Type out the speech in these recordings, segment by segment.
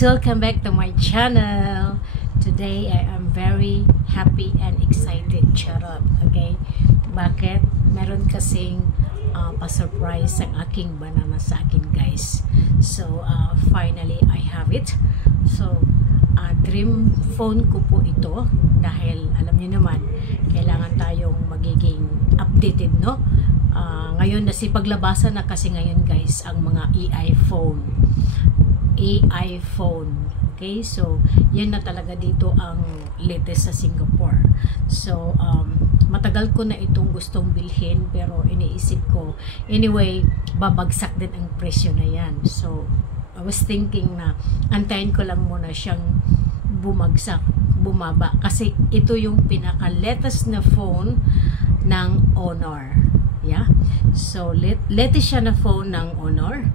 guys, welcome back to my channel. Today I am very happy and excited. Charot, okay? Bakit? Meron kasing pa-surprise ang aking banana sa akin, guys. So finally I have it. So dream phone ko po ito dahil alam niyo naman kailangan tayong magiging updated, no? Ngayon nasipaglabasan na kasi ngayon, guys, ang mga AI phone. Okay, so yan na talaga dito ang latest sa Singapore. So matagal ko na itong gustong bilhin pero iniisip ko anyway babagsak din ang presyo na yan. So I was thinking na antayin ko lang muna siyang bumaba kasi ito yung pinaka latest na phone ng Honor. Yeah, so latest siya na phone ng Honor.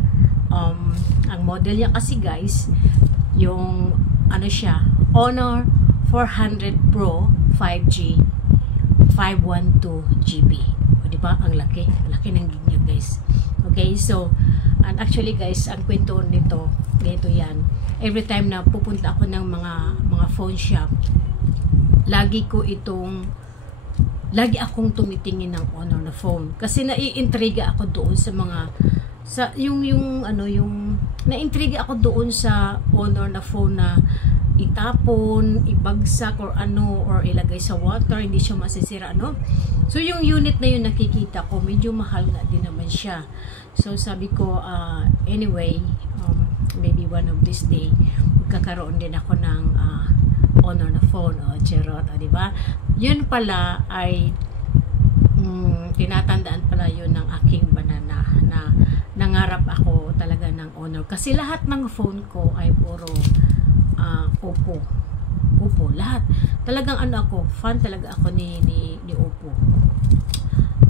Ang model niya kasi, guys, yung ano siya, Honor 400 Pro 5G 512GB. O diba? Ang laki ng gig niya, guys. Okay, so and actually, guys, ang kwento nito yan. Every time na pupunta ako ng mga phone shop, lagi akong tumitingin ng Honor na phone kasi naiintriga ako doon sa mga naintriga ako doon sa Honor na phone na itapon, ibagsak or ilagay sa water, hindi siya masisira, no? So yung unit na yun nakikita ko, medyo mahal nga din naman siya. So sabi ko, anyway, maybe one of this day magkakaroon din ako ng Honor na phone, charot, diba? Yun pala ay tinatandaan pala yun ng aking banana na nangarap ako talaga ng Honor kasi lahat ng phone ko ay puro Oppo, lahat talagang fan talaga ako ni Oppo.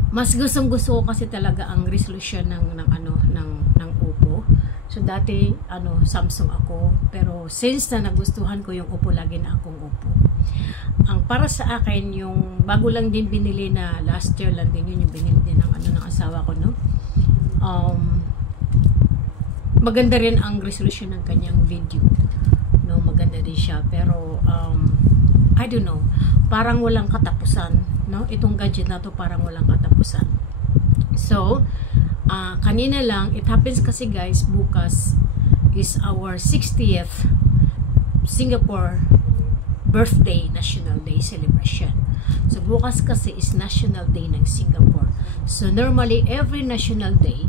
Mas gustong gusto ko kasi talaga ang resolution ng Oppo. So dati Samsung ako, pero since na nagustuhan ko yung Oppo, lagi na akong Oppo. Ang para sa akin, yung bago lang din binili na last year lang din yun, yung binili din ng asawa ko, no? Maganda rin ang resolution ng kanyang video, no? Maganda din siya, pero I don't know, parang walang katapusan, no? Itong gadget na to parang walang katapusan. So kanina lang, it happens kasi, guys, bukas is our 60th Singapore birthday, National Day celebration. So bukas kasi is National Day ng Singapore. So normally every National Day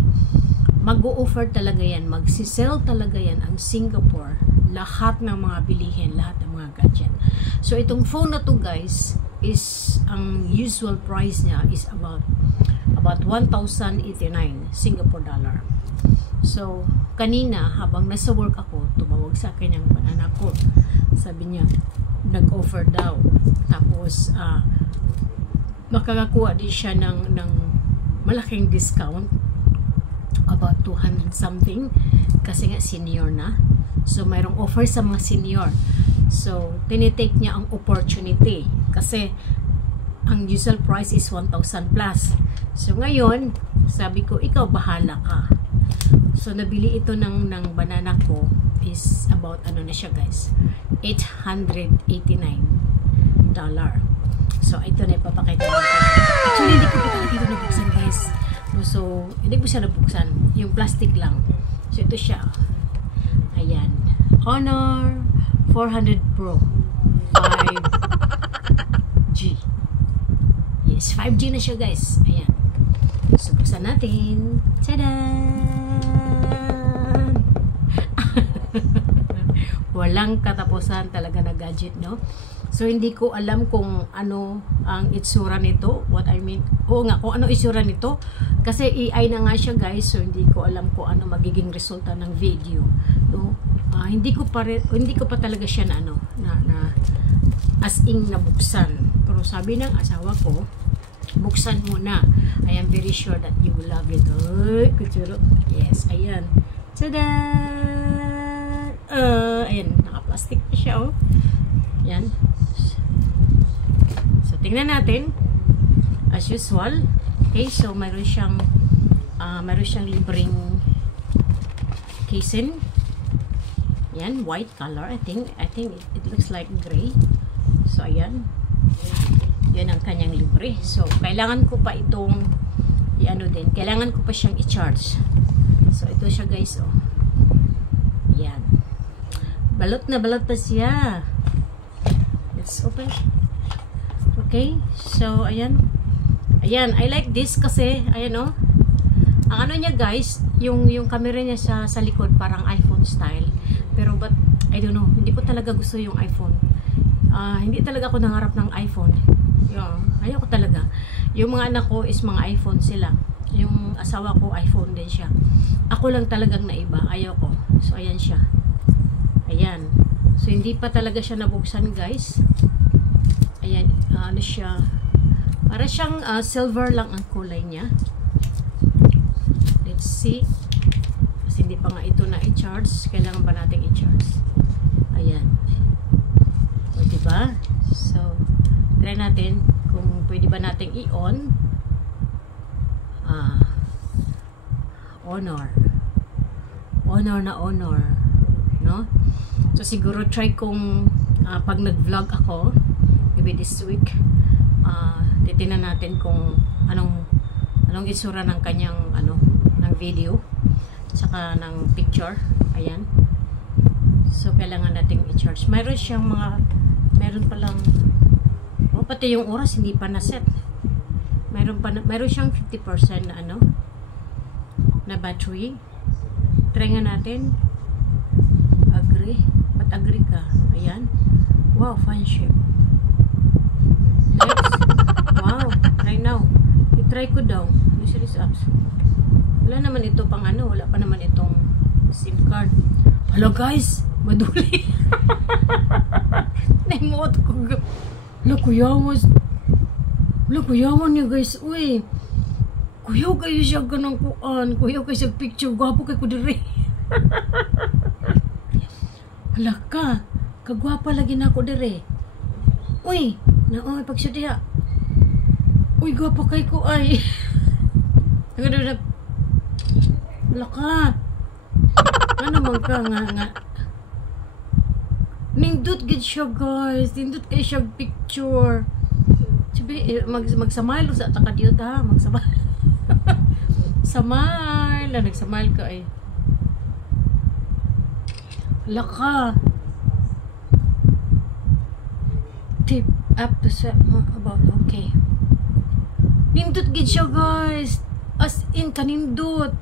mag-o-offer talaga yan, magsisell talaga yan ang Singapore, lahat ng mga bilihin, lahat ng mga gadget. So itong phone na to, guys, is ang usual price niya is about 1,089 Singapore dollar. So kanina habang nasa work ako, tumawag sa akin yung banana ko. Sabi niya nag-offer daw, tapos makakakuha din siya ng malaking discount, about 200 something kasi nga senior na. So mayroong offer sa mga senior, so tinitake niya ang opportunity kasi ang usual price is 1,000 plus. So ngayon sabi ko, ikaw bahala ka. So nabili ito ng banana ko is about na siya, guys, $889. So ito na ipapakita natin. Actually hindi ko dito nabuksan, guys. So hindi ko siya nabuksan, yung plastic lang. So ito siya, ayan, Honor 400 Pro 5G. Yes, 5G na siya, guys. Ayan, so buksan natin. Tada! Walang katapusan talaga na gadget, no? So hindi ko alam kung ano ang itsura nito, what I mean, kung ano itsura nito kasi AI na nga siya, guys. So hindi ko alam kung ano magiging resulta ng video, no? Hindi ko pa talaga siya na as in nabuksan, pero sabi ng asawa ko, buksan mo na, I am very sure that you will love it. Kutsuro. Yes, ayan, tada! Ayan, naka-plastic na siya, oh. Yan. So tingnan natin as usual. Okay, so mayroon siyang libreng casing. Yan, white color. I think it looks like gray. So, ayan. Yan ang kanyang libre. So, kailangan ko pa itong i-ano din. Kailangan ko pa siyang i-charge. So, ito siya guys, oh. Yan. Balot na balot pa siya. Let's open. Okay. So, ayan. Ayan. I like this kasi, ayan, oh. Ang ano niya guys, yung camera niya sa likod parang iPhone style. Pero but, I don't know. Hindi ko talaga gusto yung iPhone. Hindi talaga ako nangarap ng iPhone. Ayaw ko talaga. Yung mga anak ko is mga iPhone sila. Yung asawa ko, iPhone din siya. Ako lang talagang naiba. Ayaw ko. So, ayan siya. Ayan. So, hindi pa talaga siya nabuksan, guys. Ayan. Ano siya? Para siyang silver lang ang kulay niya. Let's see. Kasi hindi pa nga ito na i-charge. Kailangan pa natin i-charge. Ayan. O, diba? So, try natin kung pwede ba natin i-on. Honor na honor, no? So siguro try kong pag nag-vlog ako maybe this week, titingnan natin kung anong itsura ng kanyang ng video saka ng picture. Ayan. So kailangan nating i-charge. Meron palang pati yung oras hindi pa na-set. Meron siyang 50% na na battery. Try nga natin. Agree. Ba't agree ka? Ayan. Wow, fine shape. Next. Wow. Try now. I-try ko daw. User is apps. Wala naman ito pang wala pa naman itong SIM card. Hello guys. Maduli. Naimot ko. Kuyawan niya guys. Uy. Kuyaw kayo siya ganang kuan. Kuyaw kayo siya picture. Gwapo kay ko diri. Hala ka. Kagwapa lagi na ako diri. Uy. Naoy pag siya diha. Uy, gwapa kay ko ay. Hala ka. Ano man ka nga. Nindot gid siya guys. Nindot kayo siya picture. Sabi, magsamile sa takadiyot ha. Magsamile. Samile. Nagsamile ka eh. Laka. Tip up to set about okay. Nindot gid siya guys. As in kanindot.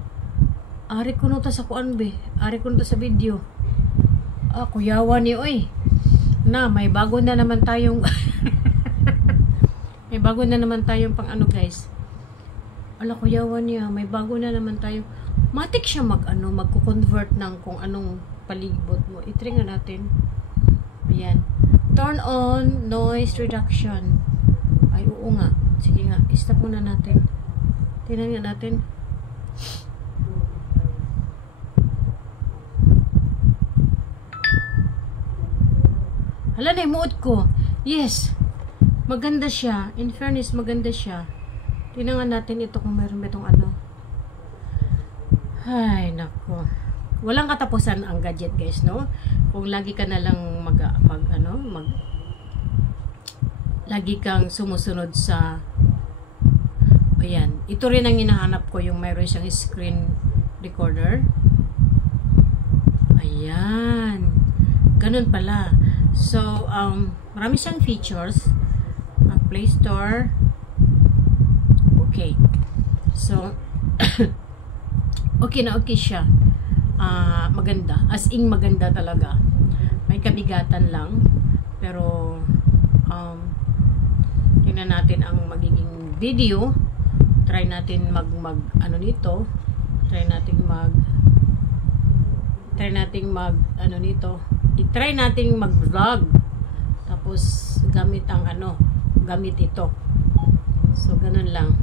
Ari ko nota sa kuan be. Ari ko nota sa video. Kuyawan ni oy. Na may bago na naman tayong may bago na naman tayong pang guys. Ala kuyawan niya, may bago na naman tayo. Matik siya magko-convert ng kung anong palibot mo. I-try nga natin. Ayan. Turn on noise reduction. Ay, oo nga. Sige nga, stop muna natin. Tingnan nga natin. Hala na, imuot ko. Yes. Maganda siya. In fairness, maganda siya. Tingnan natin ito kung meron ba itong Ay, nako. Walang katapusan ang gadget, guys, no? Kung lagi ka na lang lagi kang sumusunod sa ayan. Ito rin ang hinahanap ko, yung mayroon siyang screen recorder. Ayan. Ganun pala. So, marami siyang features. Ang Play Store. Okay. So, okay na okay siya. Maganda. As in, maganda talaga. May kabigatan lang. Pero, tingnan natin ang magiging video. Try natin nito. Try natin i-try natin mag-vlog. Tapos, gamit ito. So, ganun lang.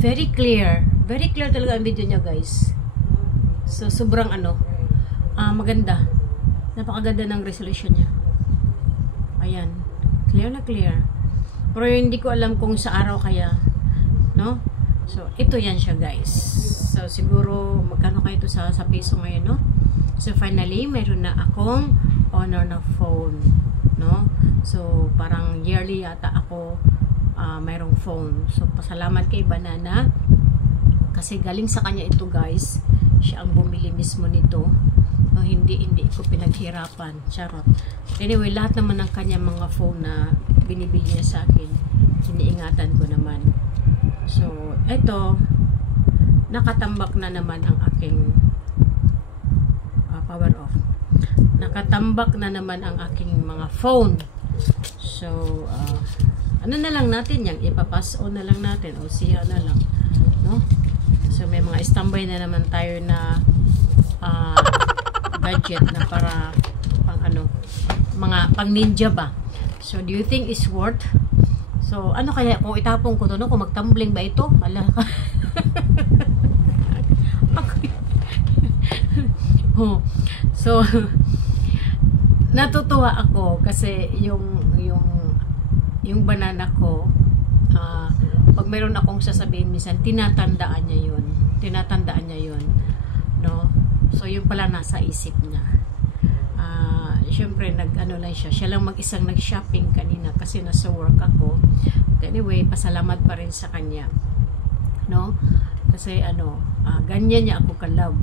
Very clear. Very clear talaga ang video niya, guys. So, sobrang maganda. Napakaganda ng resolution niya. Ayan. Clear na clear. Pero hindi ko alam kung sa araw kaya. No? So, ito yan siya, guys. So, siguro, magkano kayo ito sa piso ngayon, no? So finally, meron na akong Honor na phone, no? So parang yearly yata ako mayroong phone. So pasalamat kay Banana kasi galing sa kanya ito, guys. Siya ang bumili mismo nito. No, hindi ko pinaghirapan. Charot. Anyway, lahat naman ng kanya mga phone na binibili niya sa akin, iniingatan ko naman. So eto, nakatambak na naman ang aking power off. Nakatambak na naman ang aking mga phone. So ano na lang natin yan, ipapass on na lang natin o siya na lang, no? So may mga standby na naman tayo na gadget na para pang ano, mga pang ninja ba. So do you think it's worth? So ano kaya kung itapong ko to, no? Kung magtumbling ba ito? Ala ka. So natutuwa ako kasi yung Banana ko, pag meron akong sasabihin minsan, tinatandaan niya yun, no? So yun pala nasa isip niya. Syempre nag-ano lang siya lang mag-isang nag-shopping kanina kasi nasa work ako. Anyway, pasalamat pa rin sa kanya, no? Kasi ganyan niya ako ka-love.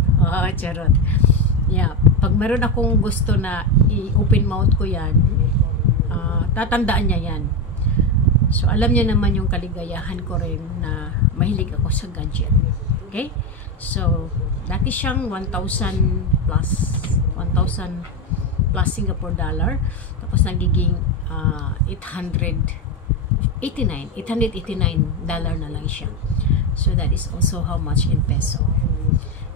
Charot. Yeah, pag meron akong gusto na i-open mouth ko yan, tatandaan niya yan. So alam niya naman yung kaligayahan ko rin na mahilig ako sa gadget. Okay? So dati siyang 1,000 plus Singapore dollar, tapos nagiging $889 na lang siya. So that is also how much in peso.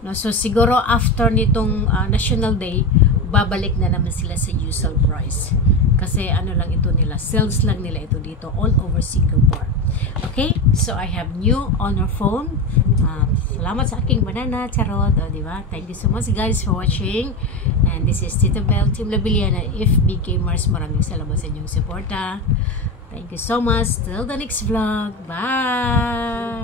No, so siguro after nitong National Day, babalik na naman sila sa usual price. Kasi ano lang ito nila, sales lang nila ito dito all over Singapore. Okay? So I have new Honor phone. Salamat sa aking Banana, charot, diba? Thank you so much guys for watching. And this is Tita Belle, Team Labiliana, FB Gamers. Maraming salamat sa inyong suporta. Thank you so much. Till the next vlog. Bye!